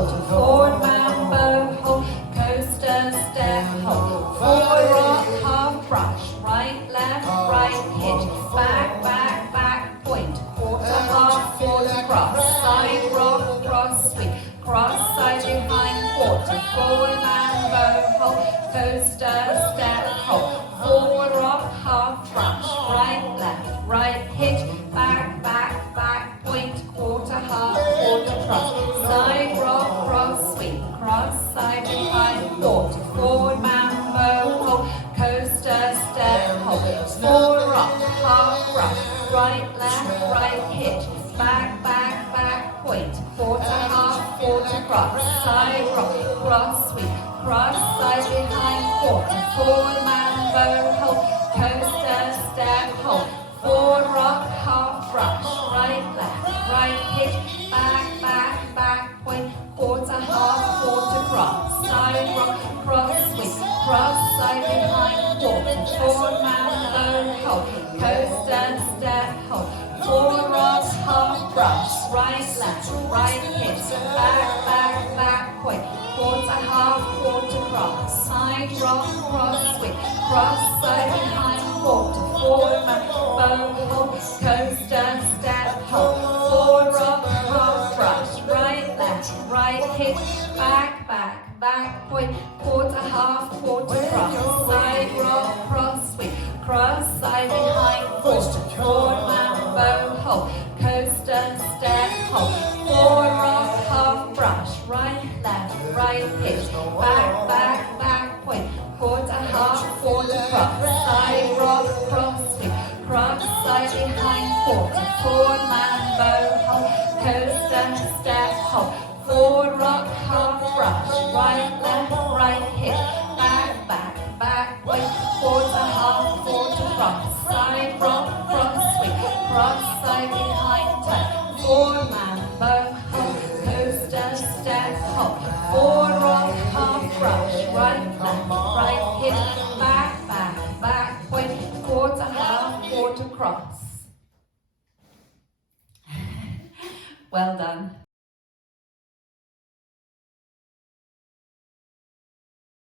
quarter, forward mambo, hold, coaster, step, hold, forward rock, half brush, right, left, right, hitch, back, back, back, point, quarter, half, quarter, cross, side rock, cross, sweep, cross, side behind, quarter, forward mambo, hold, coaster, step, hold, forward rock, half brush, right, left, right, hitch, back, back, back, point, quarter, half, quarter, cross, side rock, cross, sweep, cross, side behind, quarter, forward mambo, hold, coaster, step, hold, forward rock, half brush, right, left, right, hitch, back, back, back, point, quarter, half, quarter, cross, side rock, cross, sweep, cross, side behind, quarter, forward mambo, hold, coaster, step, hold, forward rock, half brush, right, left, right, hitch, back, back, back, point, quarter, half, quarter, cross, side rock, cross, sweep, cross, side behind, quarter, forward mambo, hold, coaster, step, hold, forward rock, half brush, right, left, right, hitch, back, back, back, point, quarter, half, quarter, cross, side rock, cross, sweep, cross, side behind, quarter, forward mambo, hold, coaster, step, hold, forward rock, half brush, right, left, right, hitch, back, back, back, point, quarter, half, quarter, cross, side rock, cross, sweep, cross, side behind, quarter, forward mambo, hold, coaster, step, hold, forward rock, half brush, right, left, right, hitch, back, back, back, point, quarter, half, quarter, cross, side rock, cross, sweep, cross, side behind, quarter, forward mambo, hold, coaster, step, hold, forward rock, half brush, right, left, right, hitch, back, back, back, point, quarter, half, quarter, cross, side rock, cross, sweep, cross, side behind, turn, forward mambo, hold, coaster, step, hold, forward rock, half brush, right, left, right, hitch, back, back, back, point, quarter, half, quarter, cross. Well done.